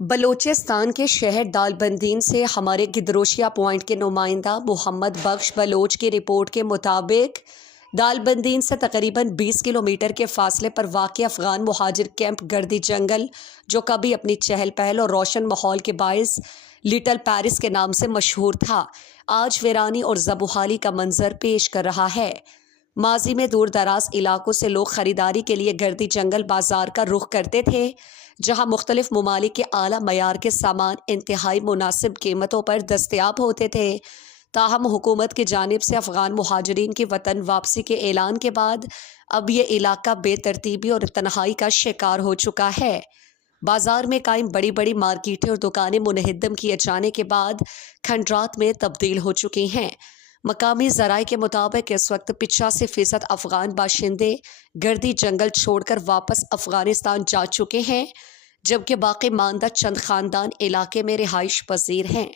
بلوچستان کے شہر دالبندین سے ہمارے گدروشیا پوائنٹ کے نمائندہ محمد بخش بلوچ کی رپورٹ کے مطابق دالبندین سے تقریباً 20 کلومیٹر کے فاصلے پر واقع افغان مہاجر کیمپ گردی جنگل، جو کبھی اپنی چہل پہل اور روشن ماحول کے باعث لٹل پیرس کے نام سے مشہور تھا، آج ویرانی اور زبوحالی کا منظر پیش کر رہا ہے۔ ماضی میں دور دراز علاقوں سے لوگ خریداری کے لیے گردی جنگل بازار کا رخ کرتے تھے، جہاں مختلف ممالک کے اعلیٰ معیار کے سامان انتہائی مناسب قیمتوں پر دستیاب ہوتے تھے۔ تاہم حکومت کی جانب سے افغان مہاجرین کی وطن واپسی کے اعلان کے بعد اب یہ علاقہ بے ترتیبی اور تنہائی کا شکار ہو چکا ہے۔ بازار میں قائم بڑی بڑی مارکیٹیں اور دکانیں منہدم کیے جانے کے بعد کھنڈرات میں تبدیل ہو چکی ہیں۔ مقامی ذرائع کے مطابق اس وقت 85% افغان باشندے گردی جنگل چھوڑ کر واپس افغانستان جا چکے ہیں، جبکہ باقی ماندہ چند خاندان علاقے میں رہائش پذیر ہیں۔